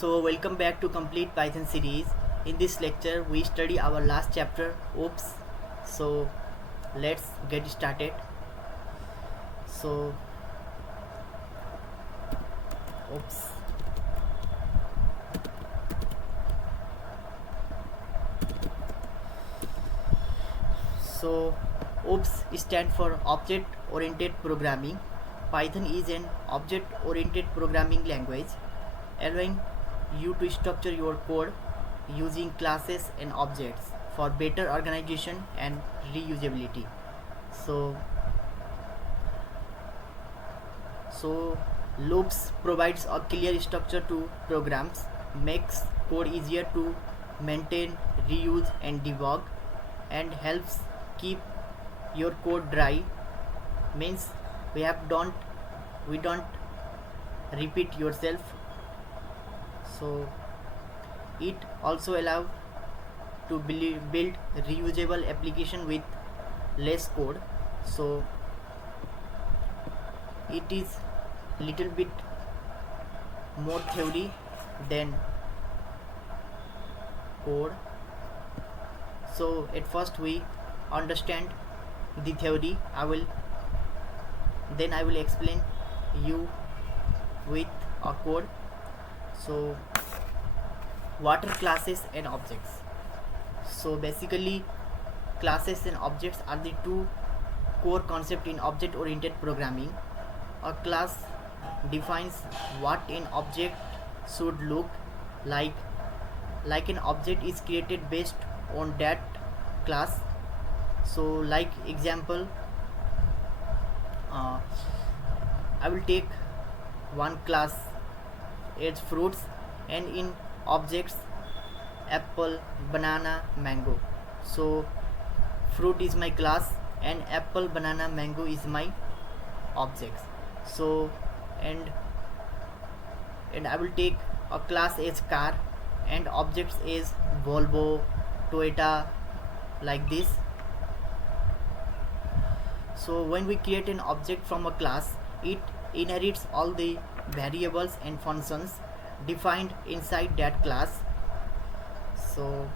So welcome back to Complete Python series. In this lecture we study our last chapter, oops. So let's get started. So oops. So OOPS stands for Object Oriented Programming. Python is an object oriented programming language allowing you to structure your code using classes and objects for better organization and reusability. So loops provides a clear structure to programs, makes code easier to maintain, reuse and debug, and helps keep your code dry. Means we don't repeat yourself. So it also allows to build reusable application with less code. So it is little bit more theory than code. So at first we understand the theory. I will explain you with a code. So what are classes and objects? So basically classes and objects are the two core concepts in object oriented programming. A class defines what an object should look like an object is created based on that class. So like example, I will take one class as fruits, and in objects apple, banana, mango. So fruit is my class and apple, banana, mango is my objects. So and I will take a class as car and objects is Volvo, Toyota, like this. So when we create an object from a class, it inherits all the variables and functions defined inside that class. So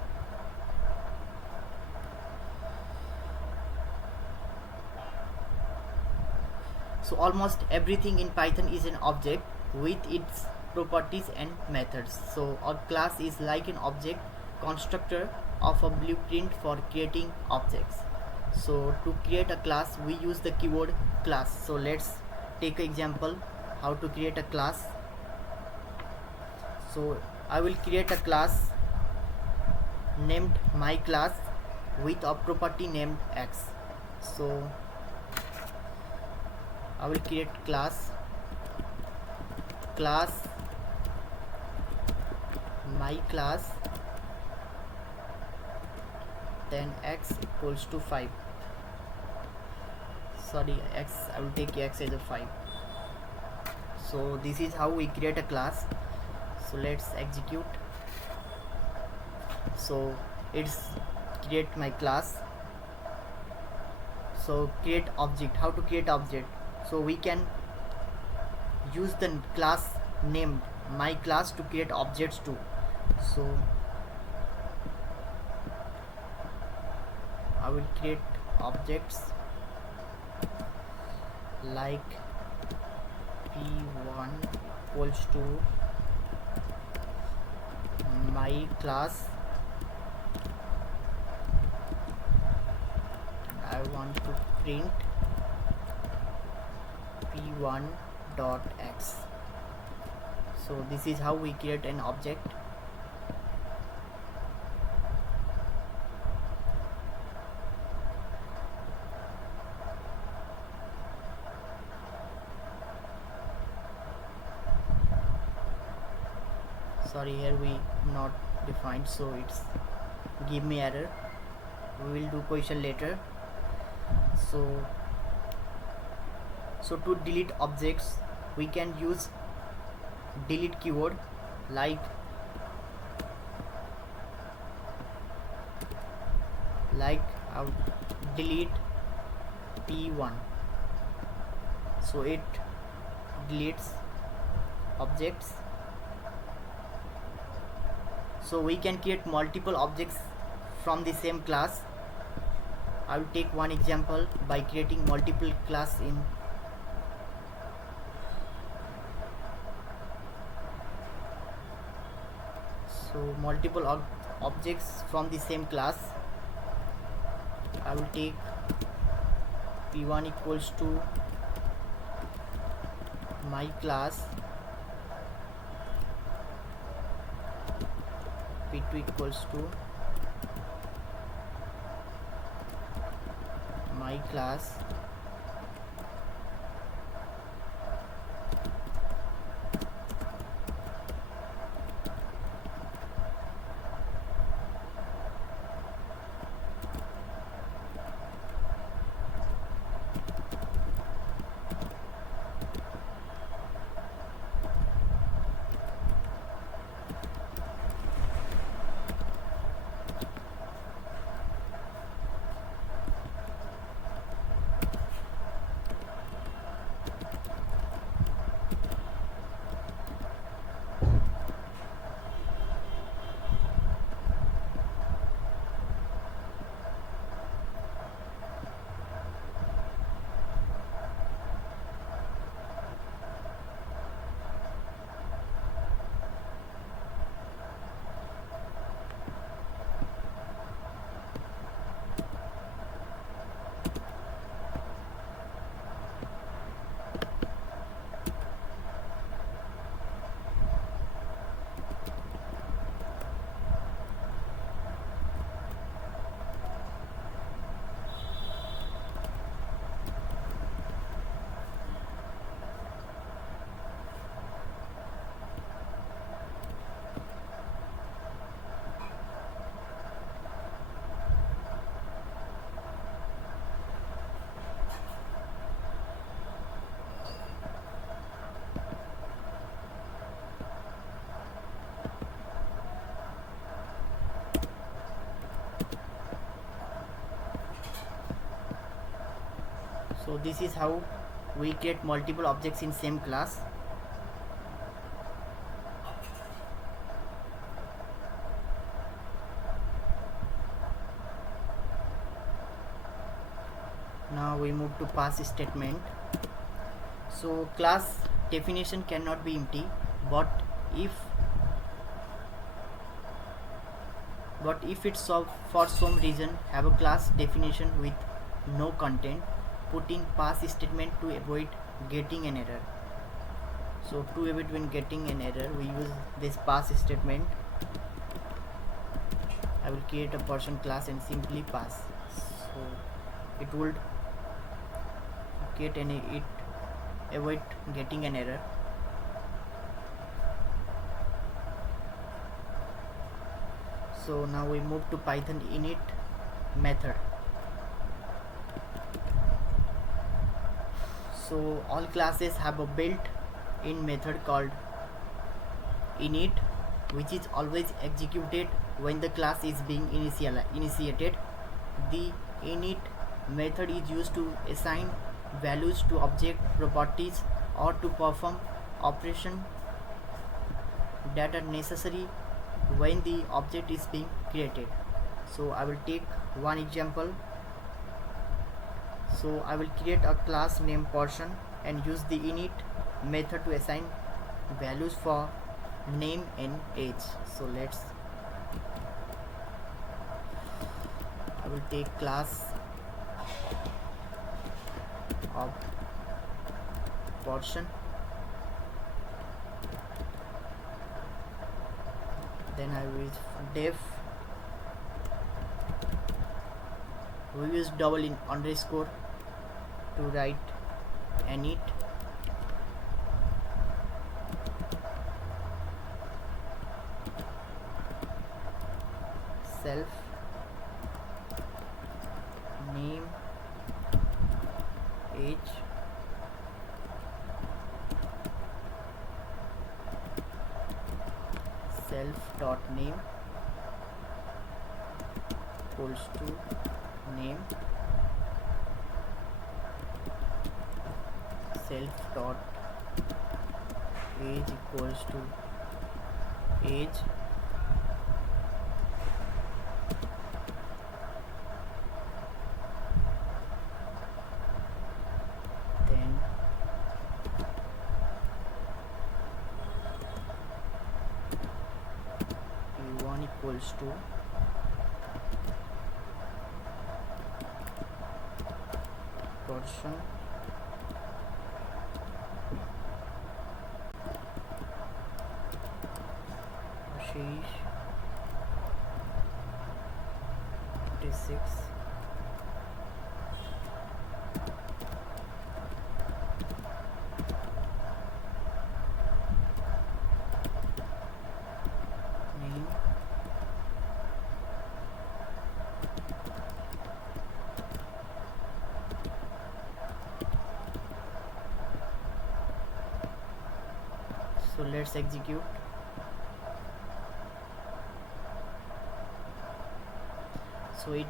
almost everything in Python is an object with its properties and methods. So a class is like an object constructor of a blueprint for creating objects. So to create a class we use the keyword class. So let's take an example how to create a class. So I will create a class named my class with a property named x. So I will create class my class, then x equals to 5. Sorry, x, I will take x as a 5. So this is how we create a class. So let's execute. So it's create my class. So create object. How to create object? So we can use the class named my class to create objects too. So I will create objects like p1 equals to my class. I want to print p1 dot x. So this is how we create an object. Sorry, here we not defined, so it's give me error. We will do question later. So to delete objects we can use delete keyword, like I'll delete p1. So it deletes objects So we can create multiple objects from the same class. I will take one example by creating multiple class in multiple objects from the same class. I will take p1 equals to my class, p2 equals to my class, so this is how we create multiple objects in same class. Now we move to pass statement. So class definition cannot be empty, but if it's for some reason have a class definition with no content, put in pass statement to avoid getting an error. So to avoid when getting an error, we use this pass statement. I will create a person class and simply pass. So it would avoid getting an error. So now we move to Python init method. So all classes have a built-in method called init, which is always executed when the class is being initiated. The init method is used to assign values to object properties or to perform operations that are necessary when the object is being created. So I will take one example. So I will create a class named person and use the init method to assign values for name and age. So I will take class of person, then I will use def, we use double in underscore to write init, self name age self dot name equals to name self dot age equals to age equals to person Ashish 56 name so let's execute. So it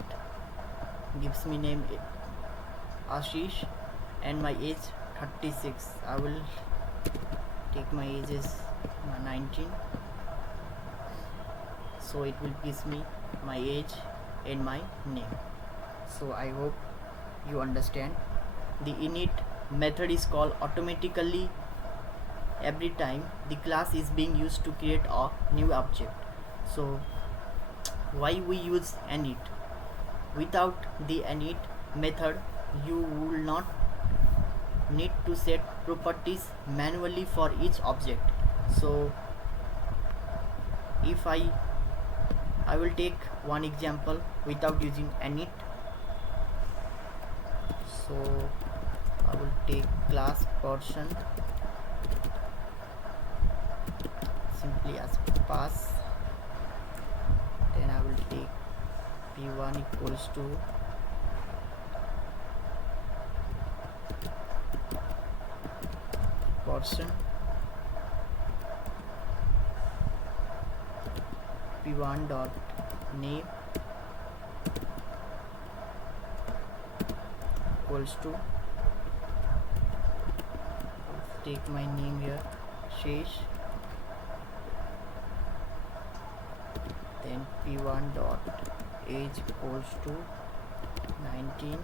gives me name Ashish and my age 36. I will take my age as 19. So it will give me my age and my name. So I hope you understand. The init method is called automatically every time the class is being used to create a new object. So why we use init? Without the init method, you will not need to set properties manually for each object. So if I will take one example without using init. So I will take class person simply as pass, then I will take p1 equals to person p1 dot name equals to, take my name here Shesh, then p1 dot age equals to 19,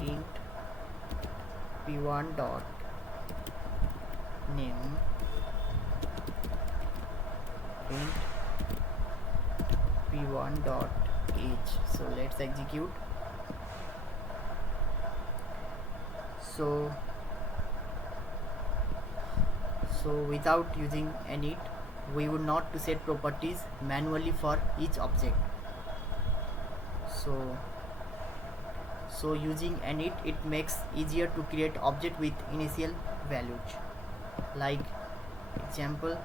int p1 dot name int p1 dot age. So let's execute. So without using init, we would not to set properties manually for each object. So using init, it makes easier to create object with initial values. Like example,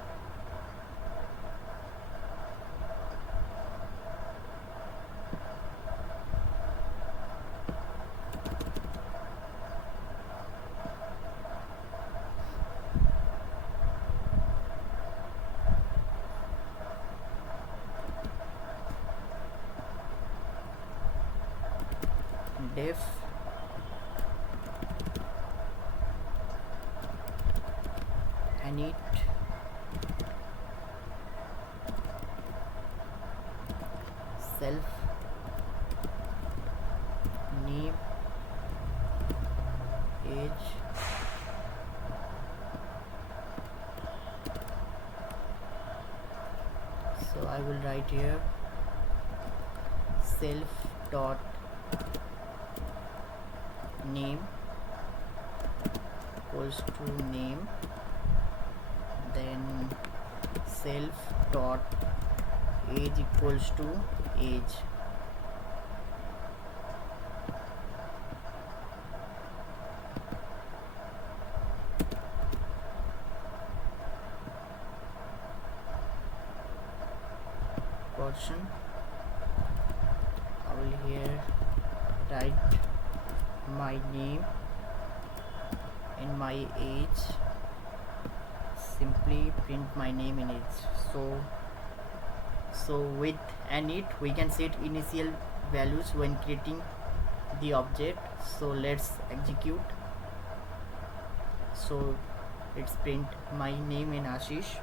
def init self name age so I will write here self dot name equals to name, then self dot age equals to age. Person, I will here write my name and my age, simply print my name in it. So with init we can set initial values when creating the object. So let's execute. So let's print my name in Ashish,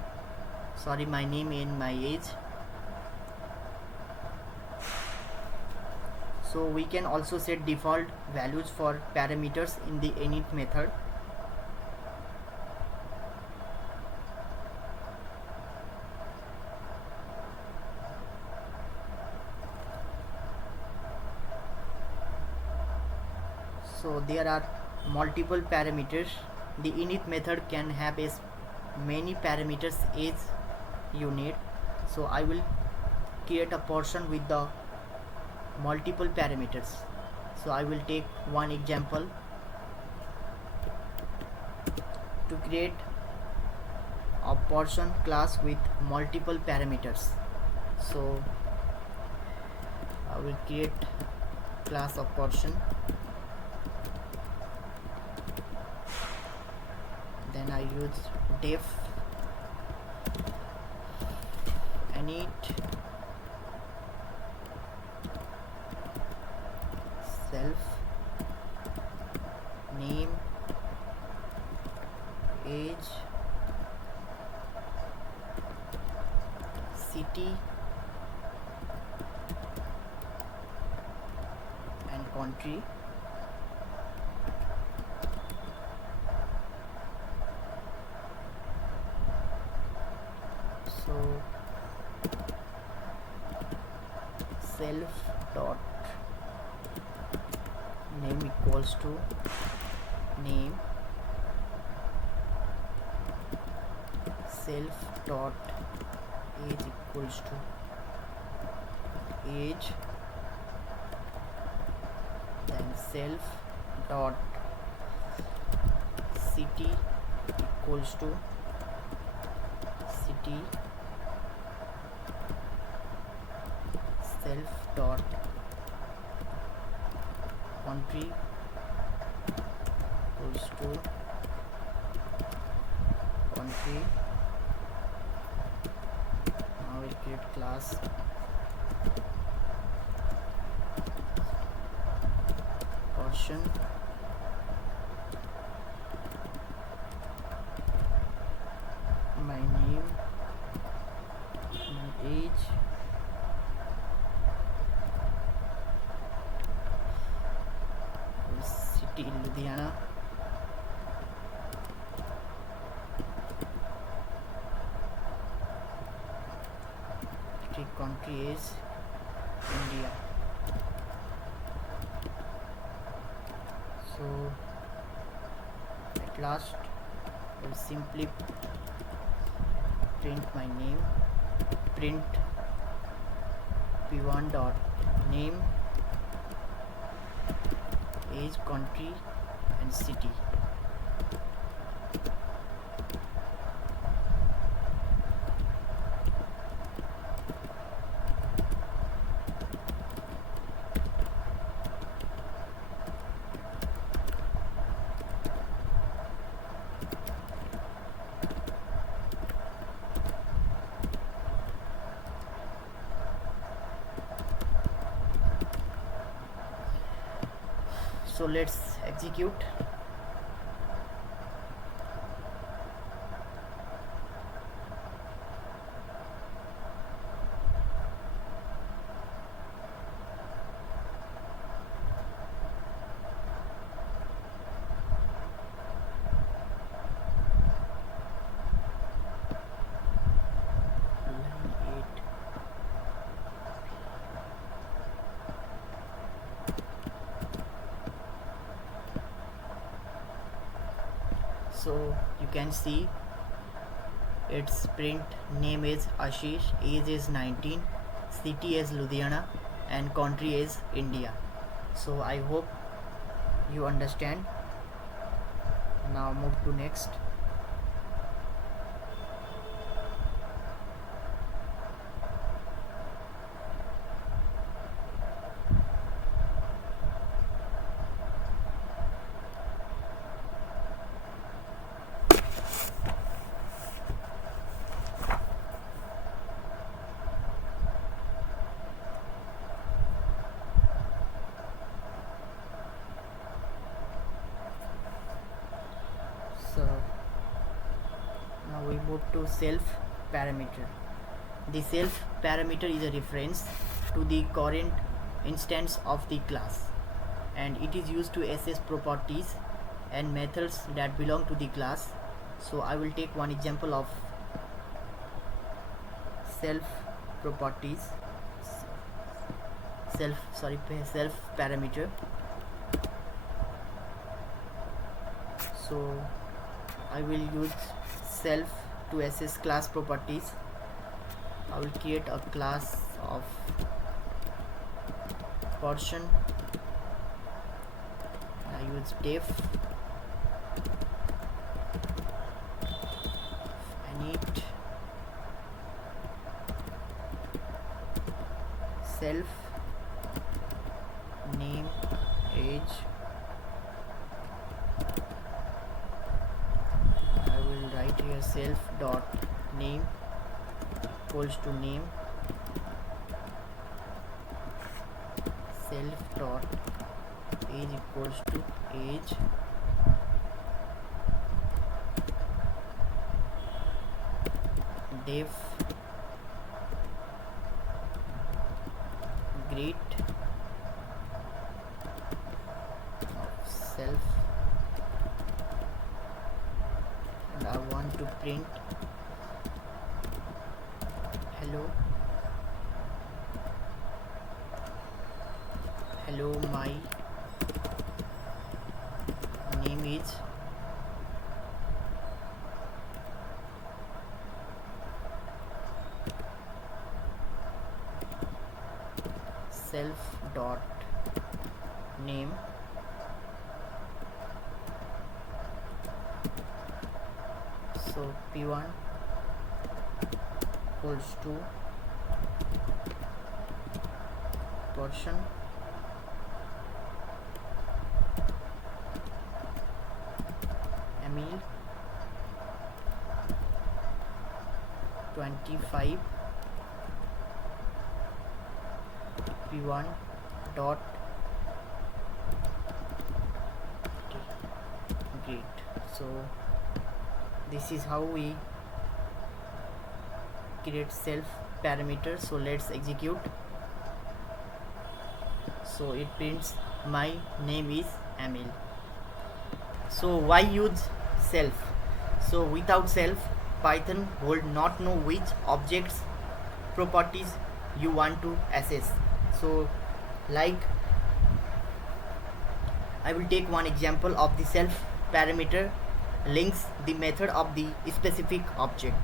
sorry, my name and my age. So we can also set default values for parameters in the init method. So there are multiple parameters. The init method can have as many parameters as you need. So I will create a portion with the multiple parameters. So I will take one example to create a portion class with multiple parameters. So I will create class of portion, then I use def init self name age city and country. So self dot name equals to name, self dot age equals to age, then self dot city equals to city, self dot country equals to country. Now we'll create class portion, my name, my age, city Ludhiana, country is India. So at last I will simply print my name, print p1 dot name, age, country and city. So let's execute. Line 8. So you can see its print name is Ashish, age is 19, city is Ludhiana and country is India. So I hope you understand. Now move to next. So now we move to self parameter. The self parameter is a reference to the current instance of the class, and it is used to assess properties and methods that belong to the class. So I will take one example of self properties, self parameter. So I will use self to access class properties. I will create a class of person. I use def init self name age. I will write here self dot name equals to name, self dot age equals to age, def greet of self, and I want to print hello my name is self dot name so p1 equals to person Emil 25 p1 dot great. So this is how we create self parameter. So let's execute. So it prints my name is Emil. So why use self? So without self, Python would not know which objects properties you want to access. So like I will take one example of the self parameter links the method of the specific object.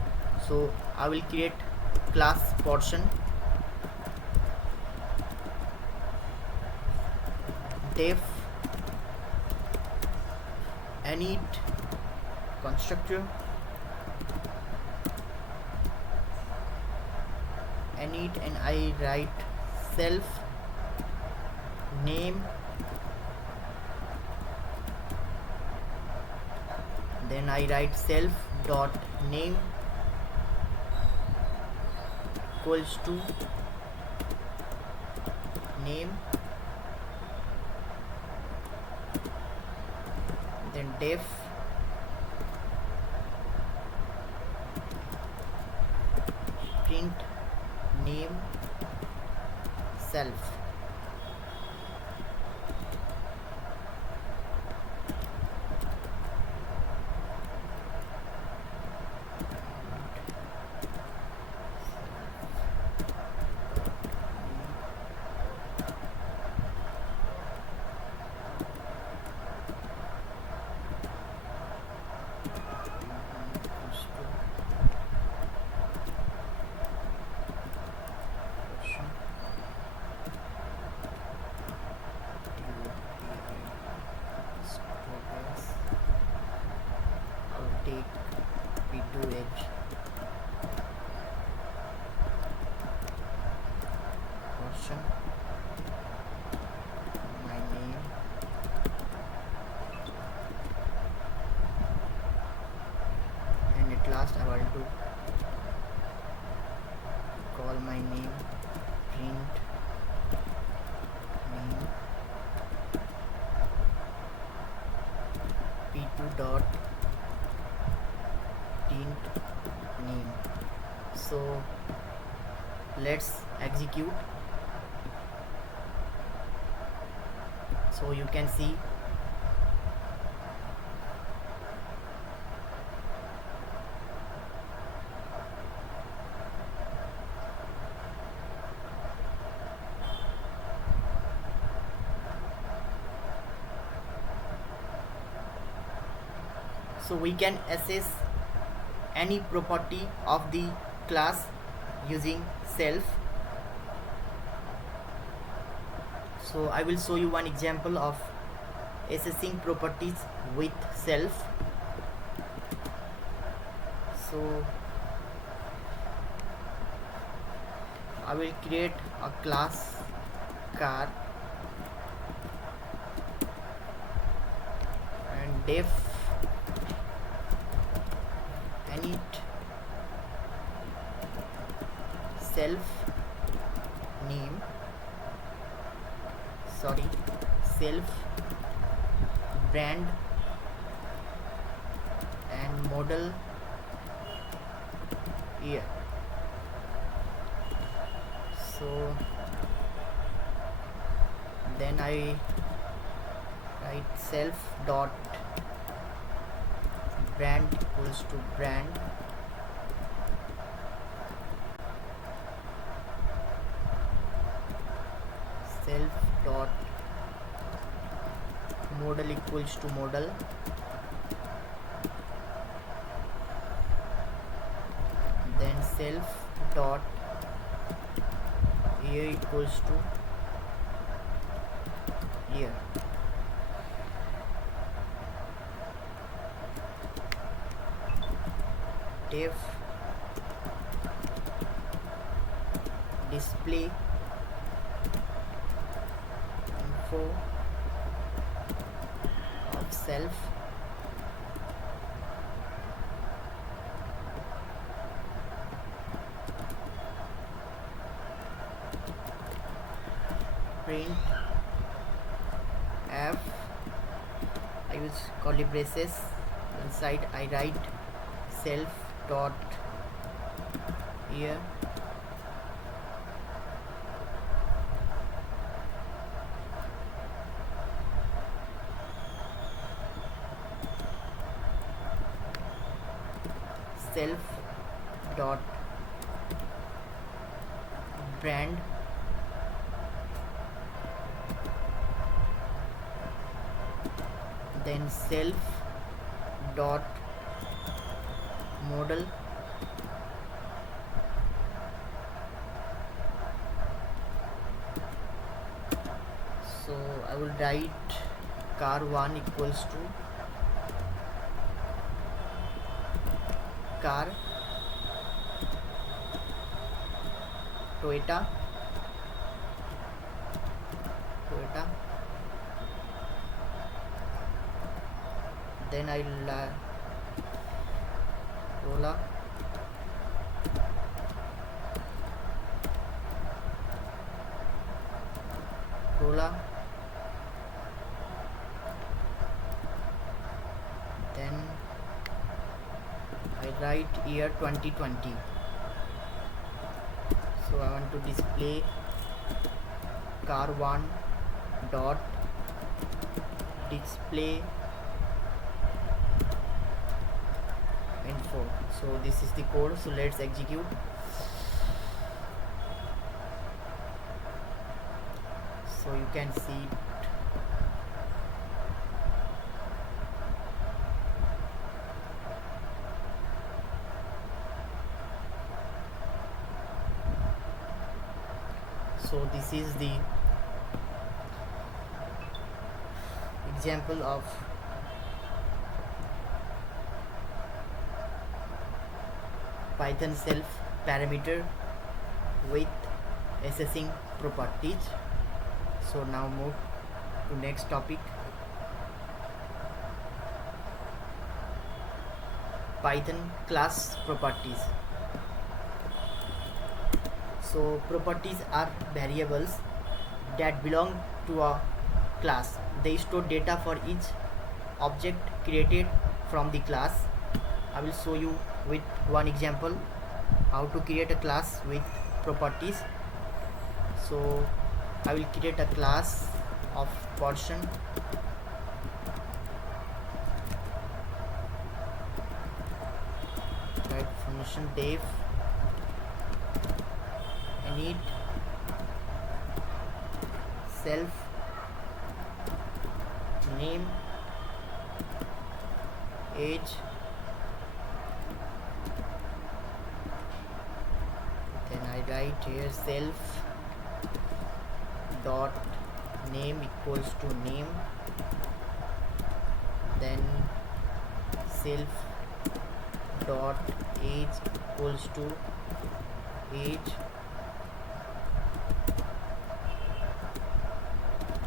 So I will create class portion def init constructor init, and I write self name, then I write self dot name equals to name, then def print name self. P2 edge portion my name and at last I want to call my name print name p2 dot print name. So let's execute. So you can see So we can access any property of the class using self. So I will show you one example of accessing properties with self. So I will create a class car and def init self name, self brand and model year. So then I write self dot brand equals to brand self dot model equals to model then self dot year equals to year. Def display info of self print f, I use curly braces, inside I write self dot year self dot brand then self dot model so I will write car1 equals to car Toyota then I'll Corolla then I write year 2020 so I want to display car1 dot display info. So this is the code, so let's execute. So you can see it. So this is the example of Python self parameter with accessing properties. So now move to next topic, Python class properties. So properties are variables that belong to a class. They store data for each object created from the class. I will show you with one example how to create a class with properties. So I will create a class of person right function def init self name age, then I write here self dot name equals to name, then self dot age equals to age,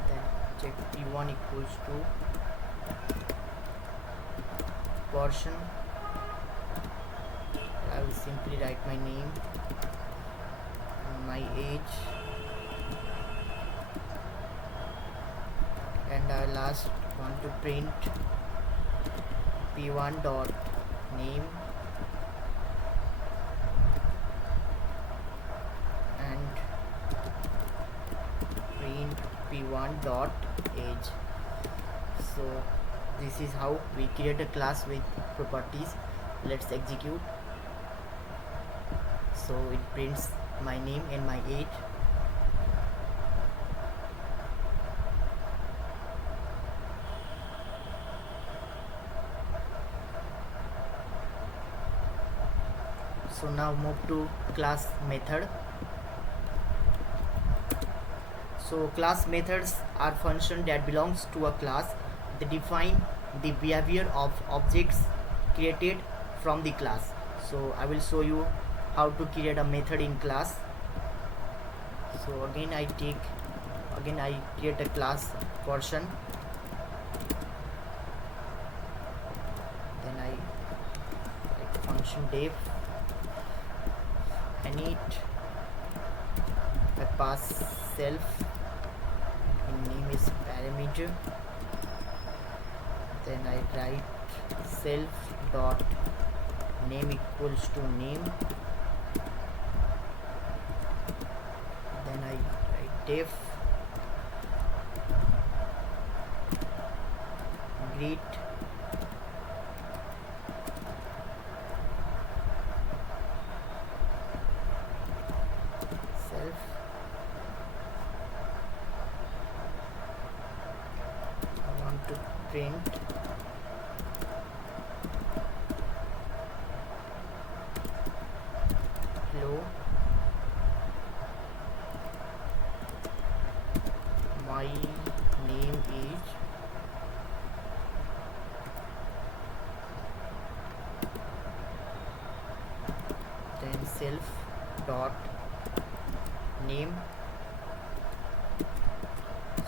then check p1 equals to portion. I will simply write my name and my age, and I last want to print p1 dot name and print p1 dot age. So this is how we create a class with properties. Let's execute. So it prints my name and my age. So now move to class method. So class methods are functions that belongs to a class. They define the behavior of objects created from the class. So I will show you how to create a method in class. So again I create a class portion, then I write function def, init, I pass self, and name is parameter, then I write self dot name equals to name, then I write def greet, self, I want to print hello, my name is, then self dot name.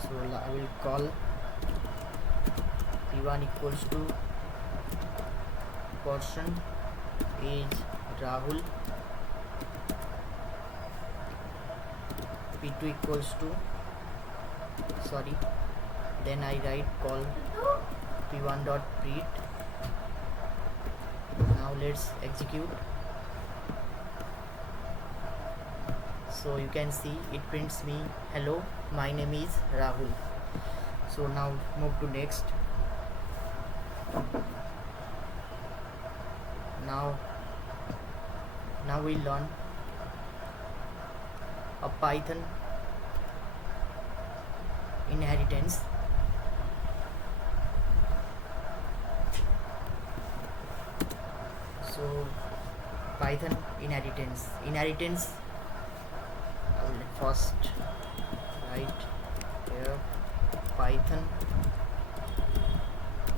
So I will call p1 equals to portion age Rahul, p2 equals to then I write call p1 dot print. Now let's execute. So you can see it prints me hello, my name is Rahul. So now move to next. Now we learn a Python inheritance. So Python inheritance I will first write here Python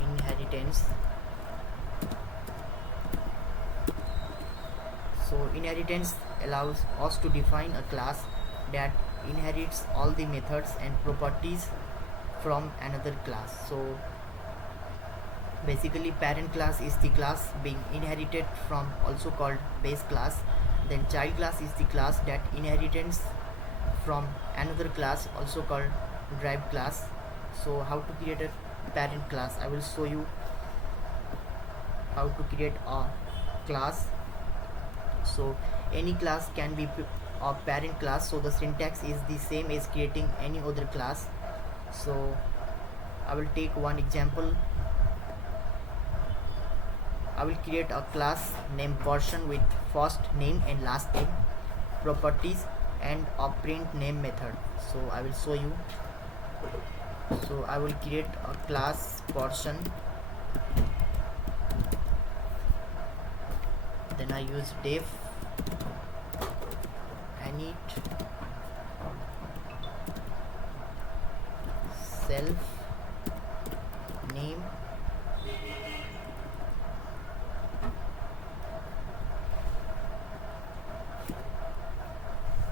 inheritance. So inheritance allows us to define a class that inherits all the methods and properties from another class. So basically parent class is the class being inherited from, also called base class. Then child class is the class that inherits from another class, also called derived class. So how to create a parent class, I will show you how to create a class. So any class can be a parent class, so the syntax is the same as creating any other class. So I will take one example. I will create a class named person with first name and last name, properties, and a print name method. So I will show you. So I will create a class person Then I use def init self name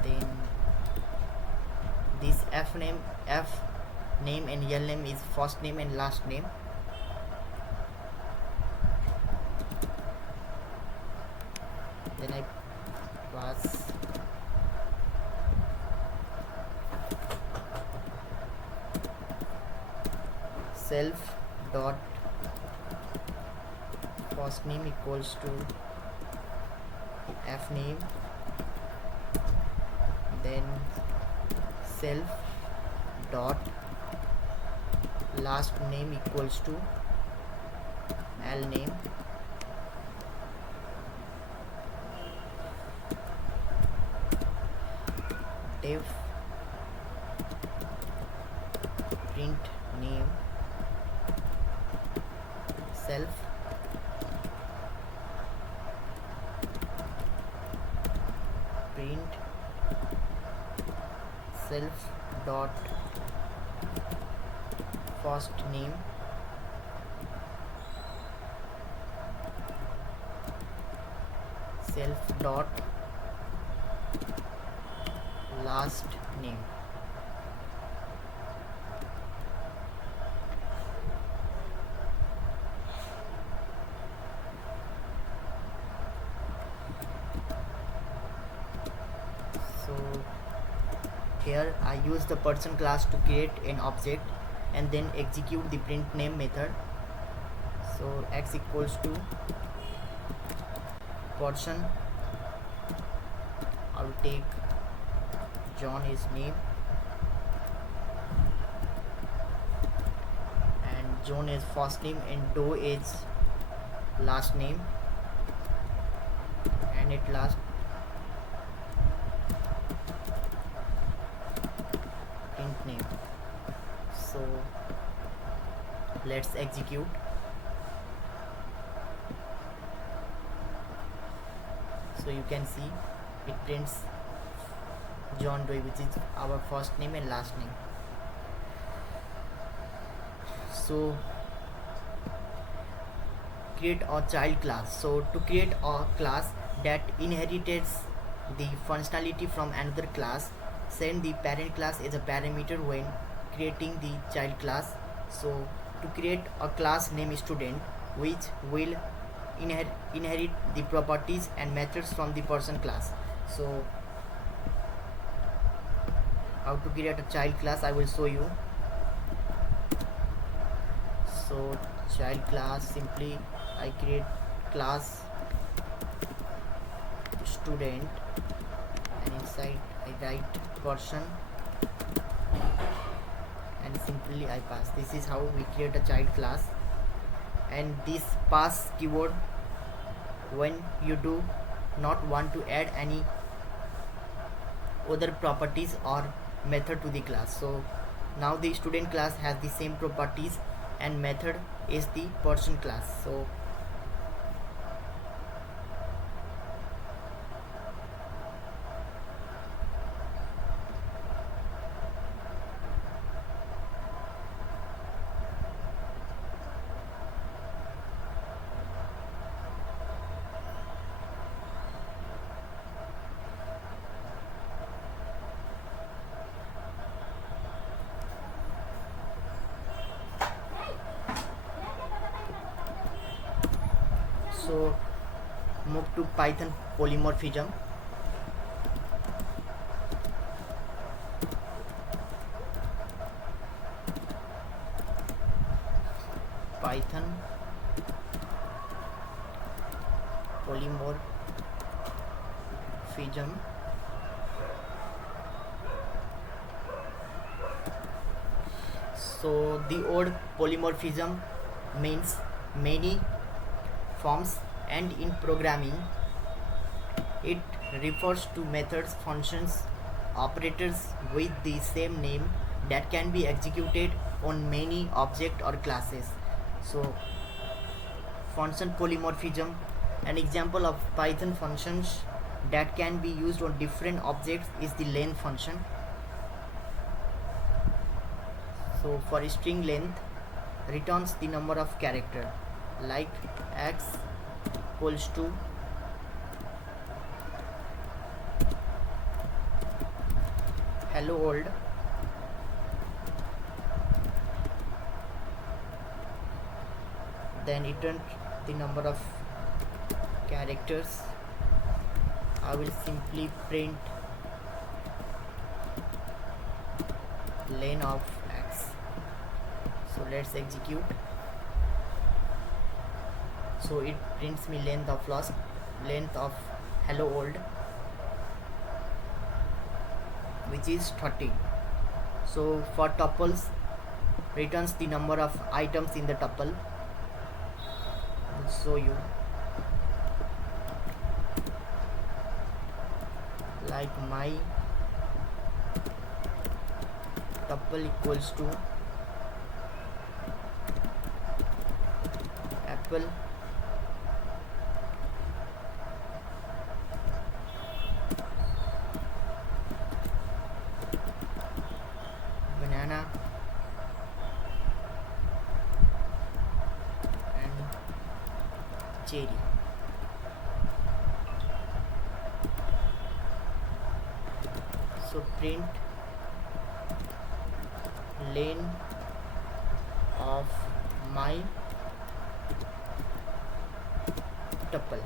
then this f name and l name is first name and last name. Then I pass self dot first name equals to f name, then self dot last name equals to l name, def print name self print self dot first name self dot last name. So here I use the person class to create an object and then execute the print name method. So x equals to person, I will take John is name and John is first name and Doe is last name, and at last print name. So let's execute. So you can see it prints John Doe, which is our first name and last name. So create a child class. So to create a class that inherits the functionality from another class, send the parent class as a parameter when creating the child class. So to create a class named student which will inherit the properties and methods from the person class. So how to create a child class I will show you. So child class, simply I create class student and inside I write person and simply I pass. This is how we create a child class. And this pass keyword when you do not want to add any other properties or method to the class. So now the student class has the same properties and method is the person class. So move to Python polymorphism. Python polymorphism. So the word polymorphism means many forms, and in programming it refers to methods, functions, operators with the same name that can be executed on many objects or classes. So function polymorphism An example of Python functions that can be used on different objects is the length function. So for string length, returns the number of character, like x equals to hello world, then return the number of characters. I will simply print length of x. So let's execute. So it prints me length of hello world, which is 30. So for tuples, returns the number of items in the tuple. I'll show you. Like my tuple equals to apple, banana, and cherry. So print length of my tuple.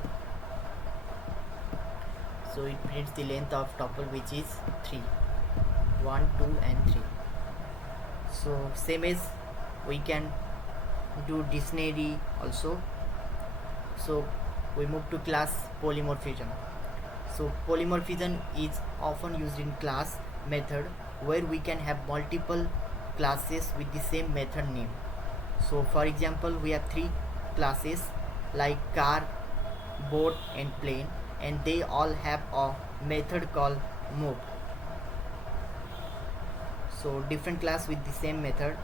So it prints the length of tuple, which is 3, 1, 2 and 3. So same as we can do dictionary also. So we move to class polymorphism. So polymorphism is often used in class method where we can have multiple classes with the same method name. So for example, we have 3 classes like car, boat and plane, and they all have a method called move. So different class with the same method.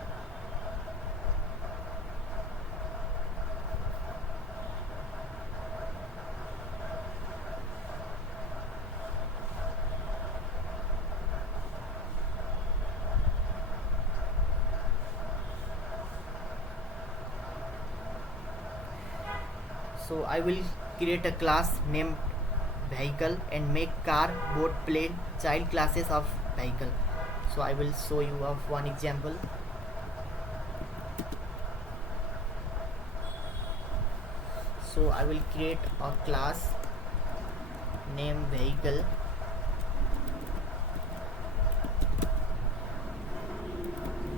So I will create a class named vehicle and make car, boat, plane child classes of vehicle. So I will show you of one example. So I will create a class named vehicle,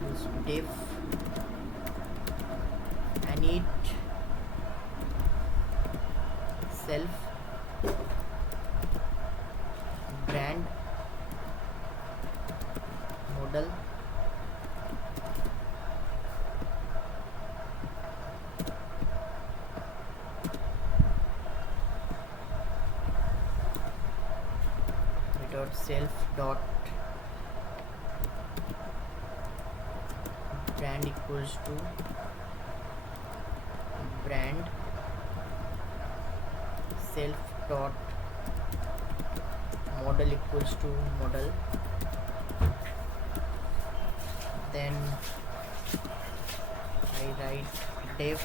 use div and it self brand model dot self dot brand equals to brand self dot model equals to model. Then I write def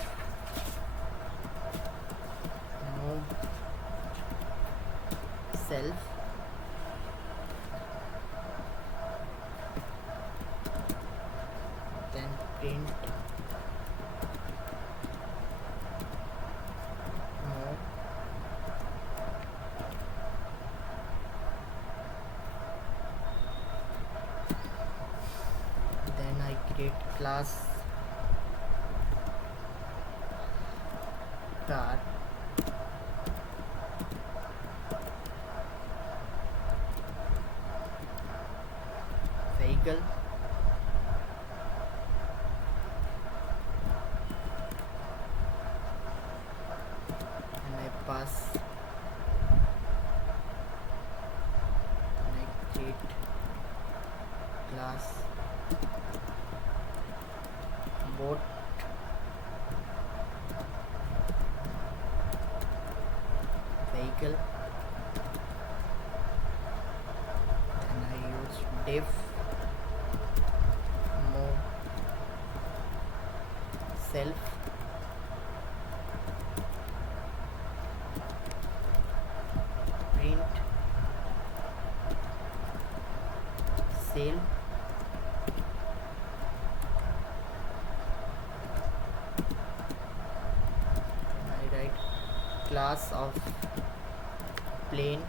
move self then print move. Then I create class car vehicle and I pass and I create class boat self print cell I write class of plane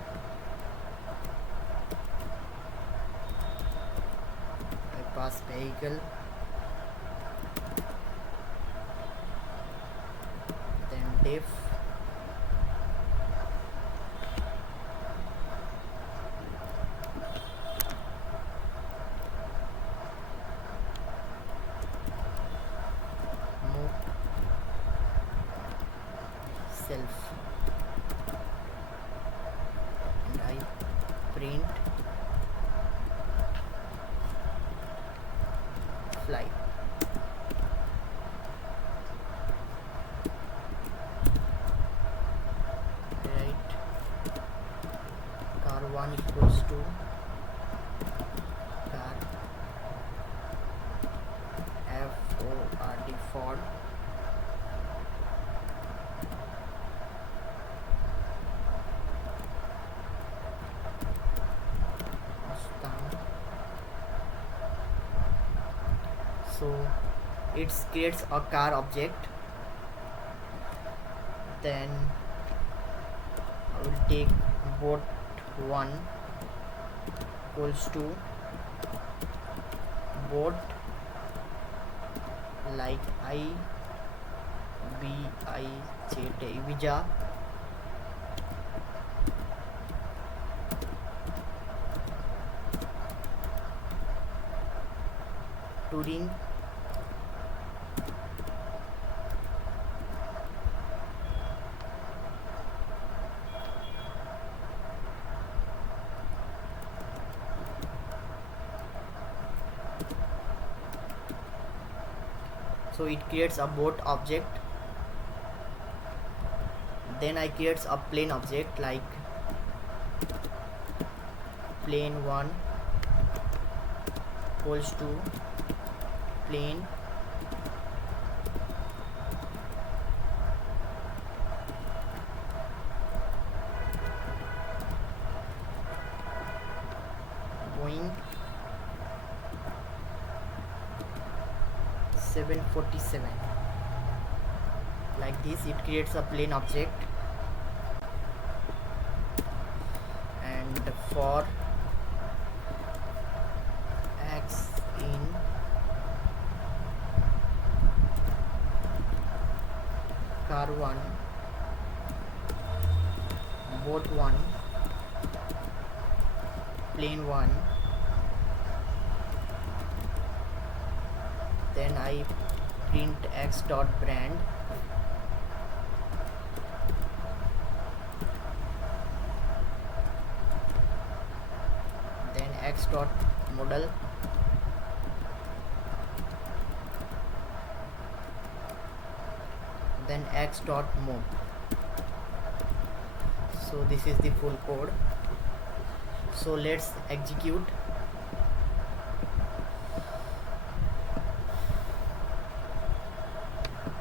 I pass vehicle then diff move self and I print fly right car 1 equals to car Ford Mustang. So it creates a car object, then I will take boat 1 equals to boat like Ibiza touring so it creates a boat object, then I creates a plane object like plane 1 equals to plane Boeing 747 like this. It creates a plane object, and for x in car 1 boat 1 plane 1, then I print x dot brand then x dot model then x dot move. So this is the full code. So let's execute.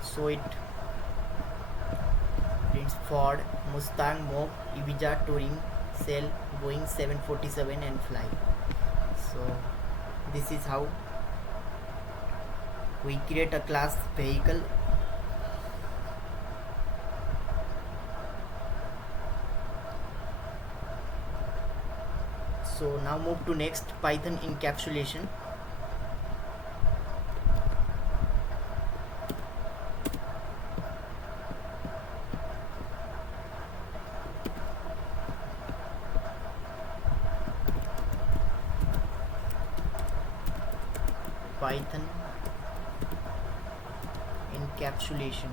So it prints Ford, Mustang, Mob, Ibiza, Touring, Cell, Boeing 747 and Fly. So this is how we create a class vehicle. So now move to next, Python encapsulation. Python encapsulation.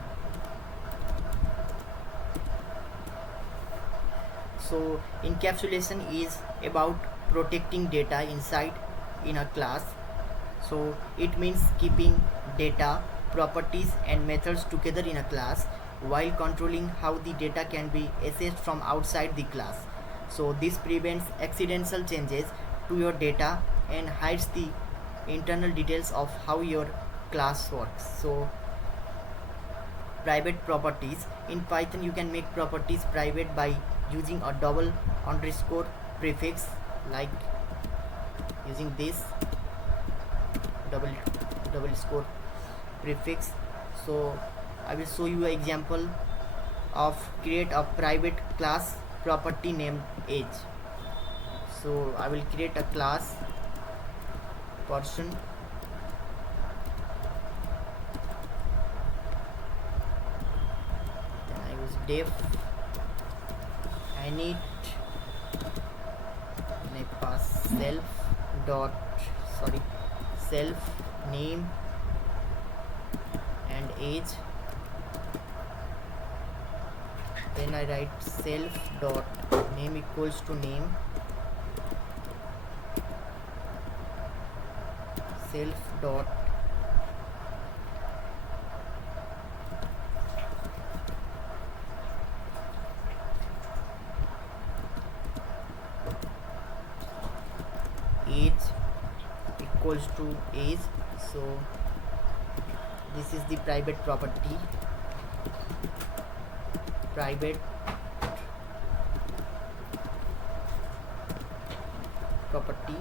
So encapsulation is about protecting data inside in a class. So it means keeping data, properties and methods together in a class while controlling how the data can be accessed from outside the class. So this prevents accidental changes to your data and hides the internal details of how your class works. So private properties. In Python you can make properties private by using a double underscore prefix, like using this double score prefix. So I will show you an example of create a private class property named age. So I will create a class person, then I use def init, and I pass self name and age. Then I write self dot name equals to name, self dot age equals to age. So this is the private property, private property,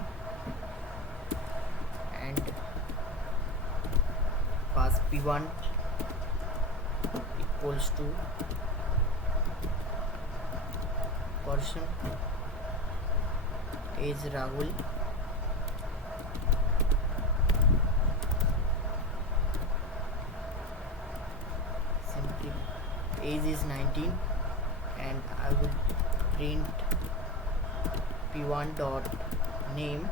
and pass p1 equals to person, age Rahul, simply age is 19, and I will print p1 dot name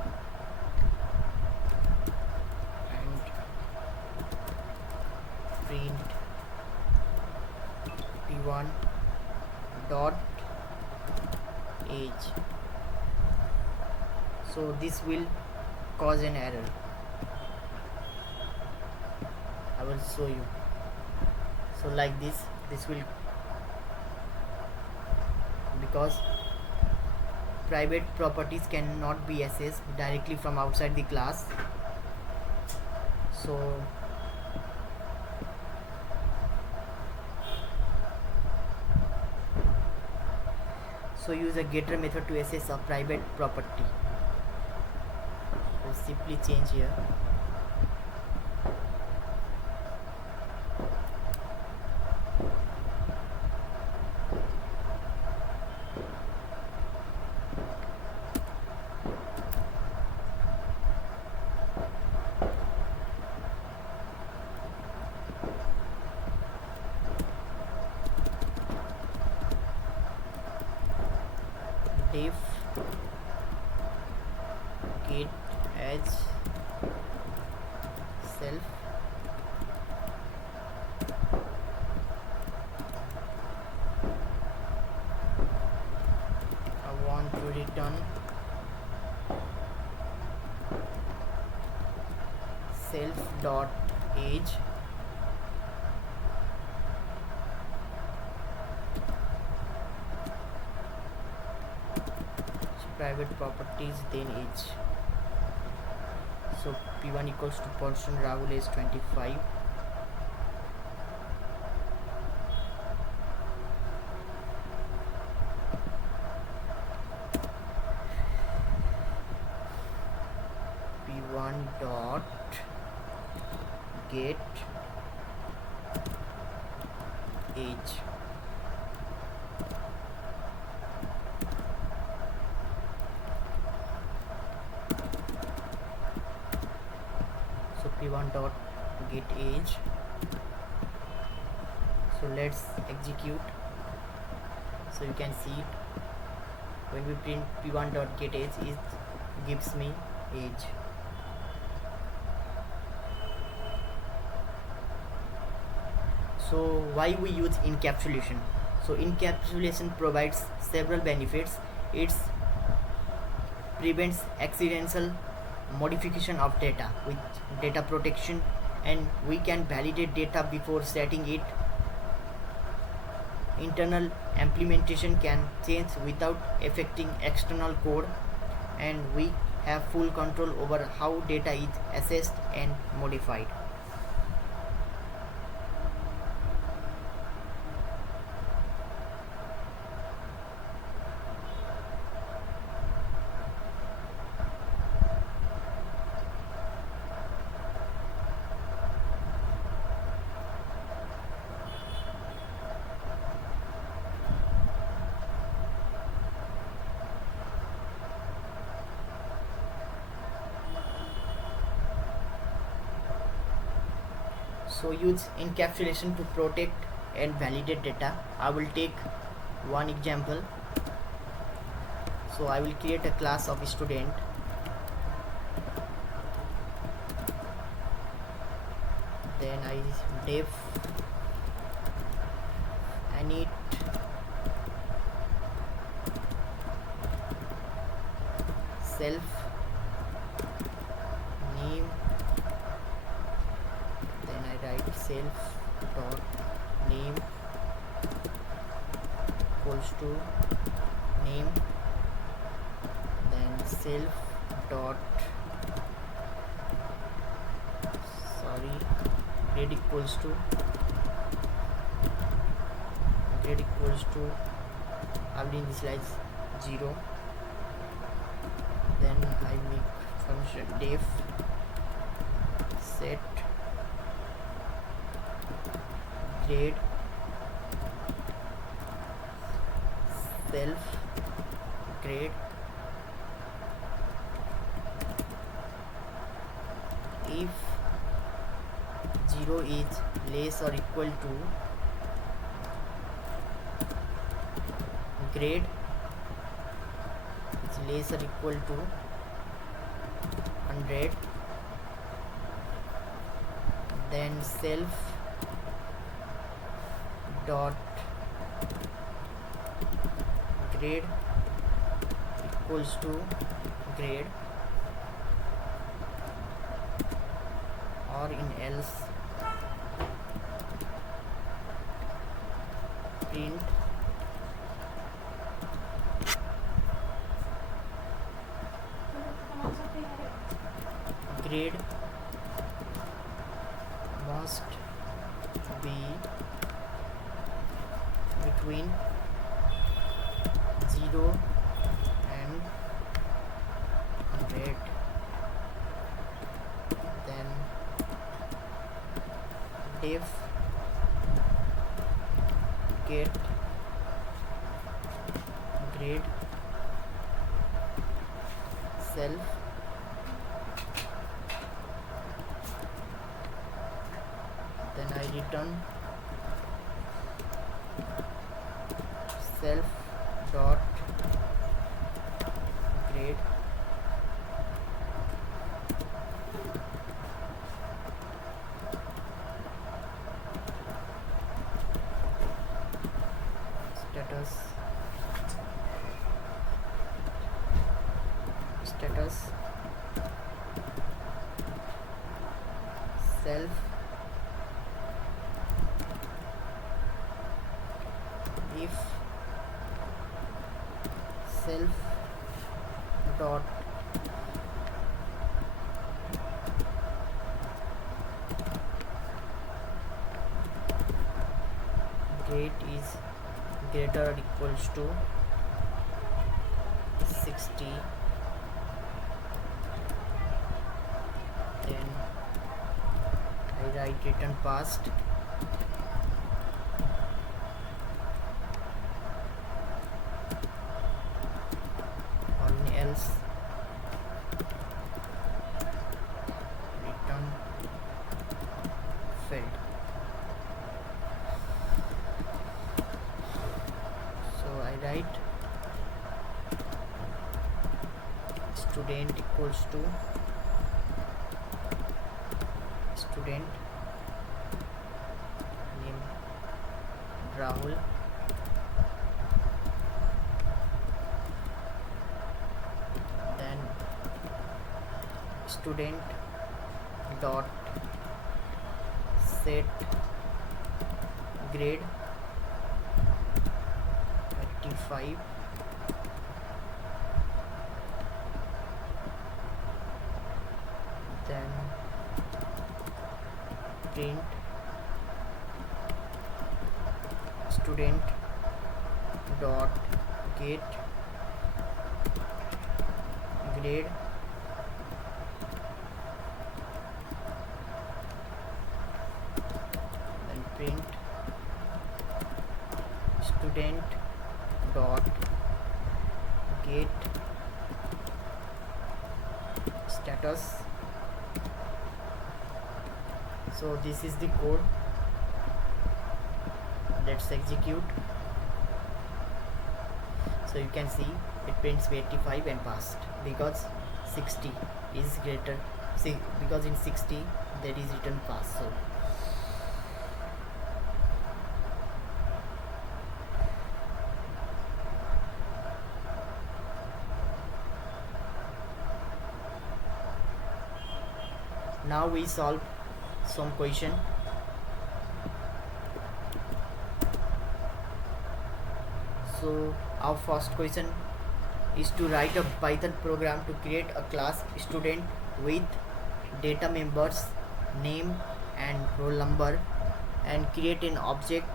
and print p1 dot age. So this will cause an error. I will show you. So like this will, because private properties cannot be accessed directly from outside the class. So use a getter method to access a private property. We'll simply change here. Def get edge self I want to return self dot age private properties, then age. So p1 equals to person Rahul is 25, p1 dot get age. So p1 dot get age. So let's execute. So you can see it. When we print p1 dot get age, it gives me age. So why we use encapsulation? So encapsulation provides several benefits. It prevents accidental modification of data with data protection, and we can validate data before setting it. Internal implementation can change without affecting external code, and we have full control over how data is assessed and modified. So use encapsulation to protect and validate data. I will take one example. So I will create a class of student. Then I def init self name. Then I write self dot name equals to name. Then self dot grade equals to I will initialize 0. Then I make function def set grade self grade if 0 is less or equal to grade is less or equal to 100, then self dot grade equals to grade, or in else print grade must be between 0 and 100. Then def get grade self then I return self dot grade status self if self dot grade is greater or equals to 60, then I write return passed or in else return failed. So I write student equals to student name Rahul, then student dot set grade 85, then print student dot get grade then print student dot get status. So this is the code. Let's execute. So you can see it prints 85 and passed because 60 is greater. See, because in 60 that is written pass. So now we solve some question. So our first question is to write a Python program to create a class student with data members name and roll number, and create an object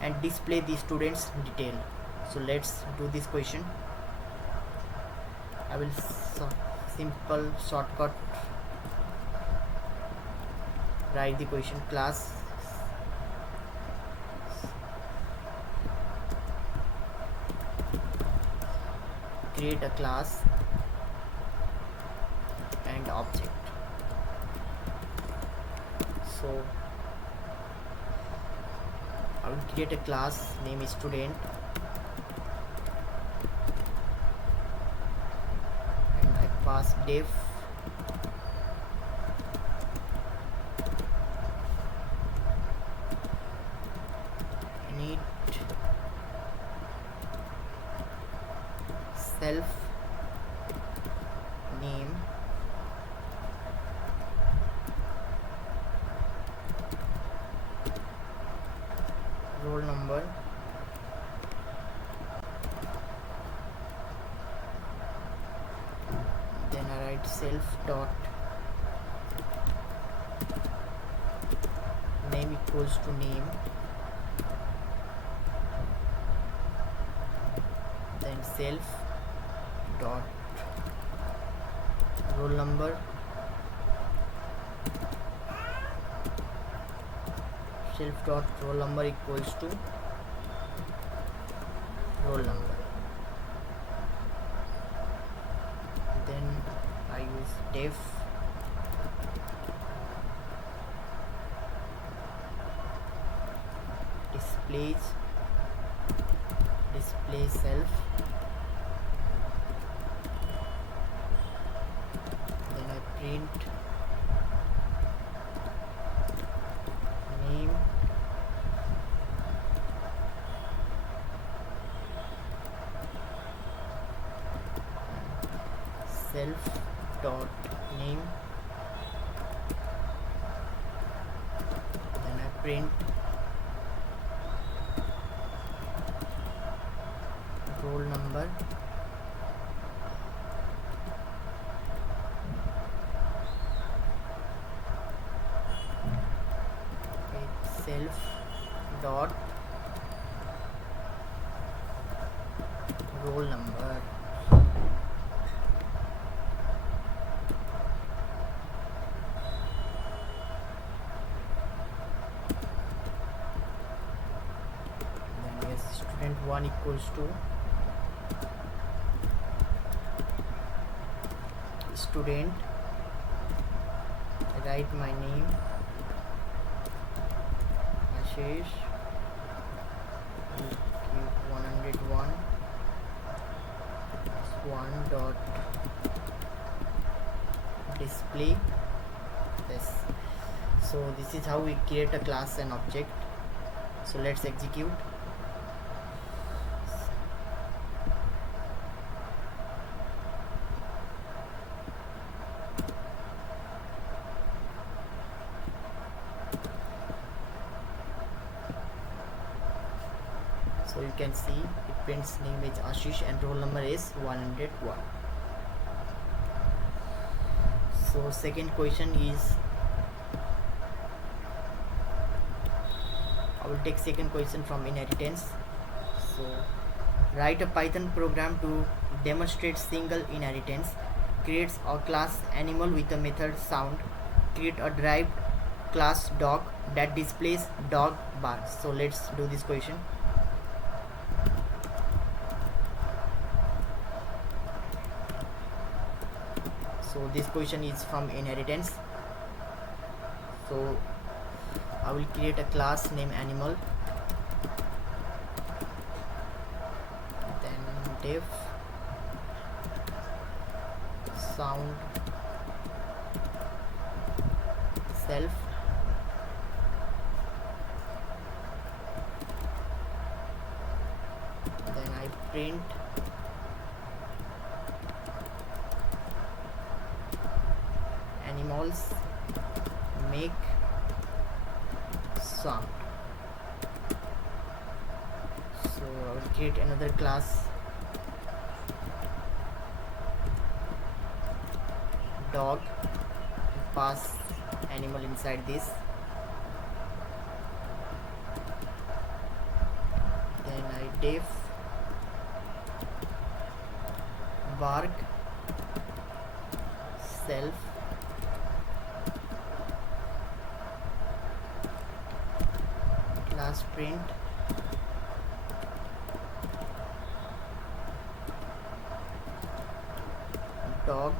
and display the students detail. So let's do this question. I will simple shortcut write the question. Class create a class and object. So I will create a class, name is student, and I pass def init self name roll number then I write self dot name equals to name, then self dot roll number self dot roll number equals to roll number, then I use def display self, then I print name self dot name, then I print roll number, self dot roll number. Then yes, student 1 equals to student, write my name Ashish, give 101 1 dot display this. So this is how we create a class and object. So let's execute. So you can see it prints name is Ashish and roll number is 101. So second question is, I will take second question from inheritance. So write a Python program to demonstrate single inheritance. Creates a class animal with a method sound. Create a derived class dog that displays dog barks. So let's do this question. So this question is from inheritance. So I will create a class named animal, then def sound self, then I print animals make sound. So I will create another class dog, pass animal inside this, then I def bark self, class print dog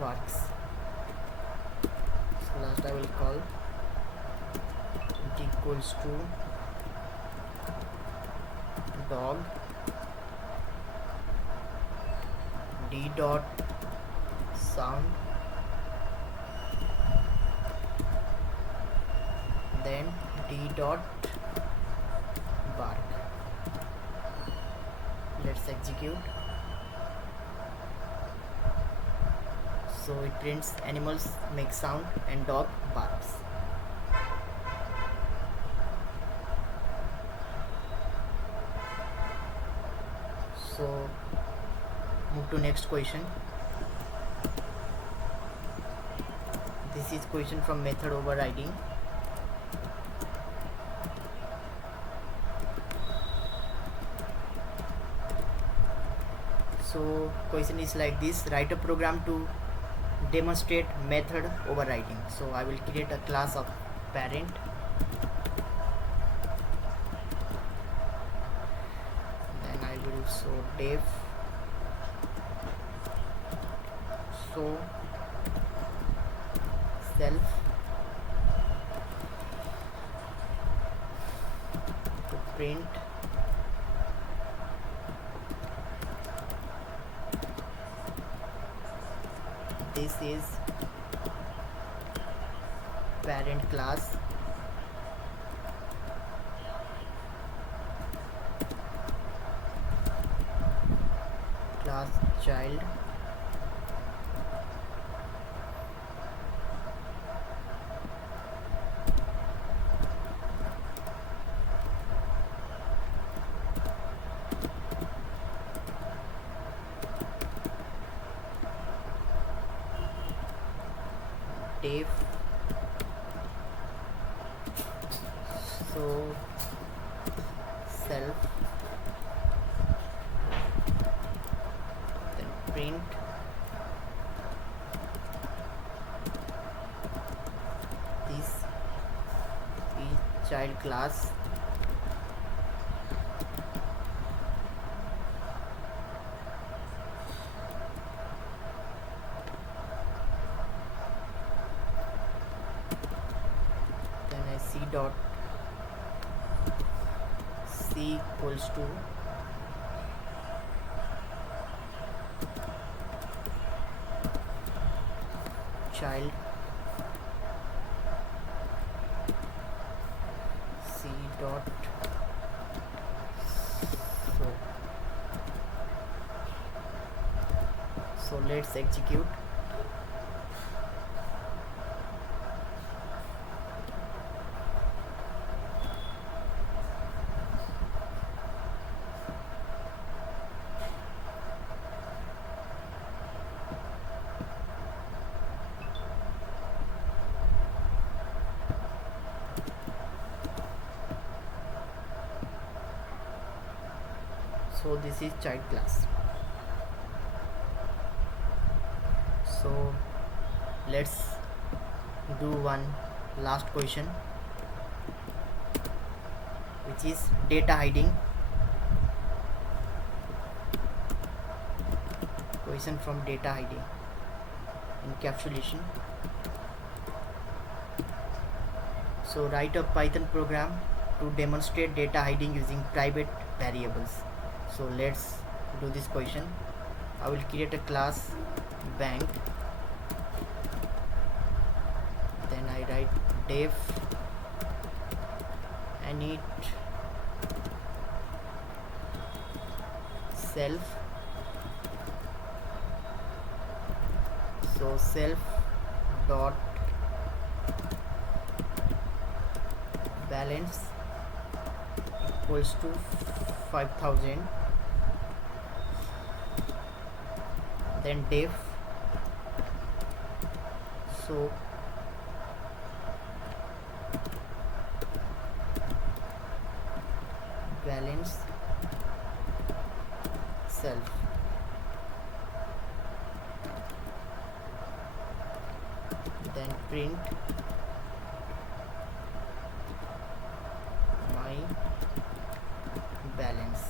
barks. So last I will call it equals to dog d dot sound, then d dot bark. Let's execute. So it prints animals make sound and dog barks. So move to next question. This is question from method overriding. So question is like this: write a program to demonstrate method overriding. So I will create a class of parent, then I will show def show self to print this is parent class, class child, def so self, then print this is child class, then I c dot c equals to child c dot so let's execute. So this is child class. So let's do one last question, which is data hiding. Question from data hiding. encapsulation. So write a Python program to demonstrate data hiding using private variables. So let's do this question. I will create a class bank, then I write def init self. So self dot balance equals to 5000, then def so balance self, then print my balance.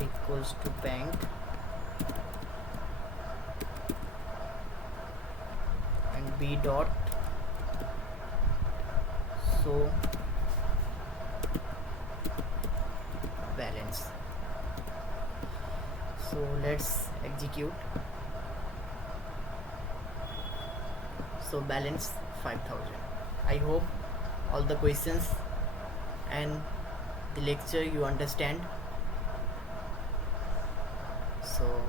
Equals to bank and b dot so balance. So let's execute. So balance 5000. I hope all the questions and the lecture you understand. So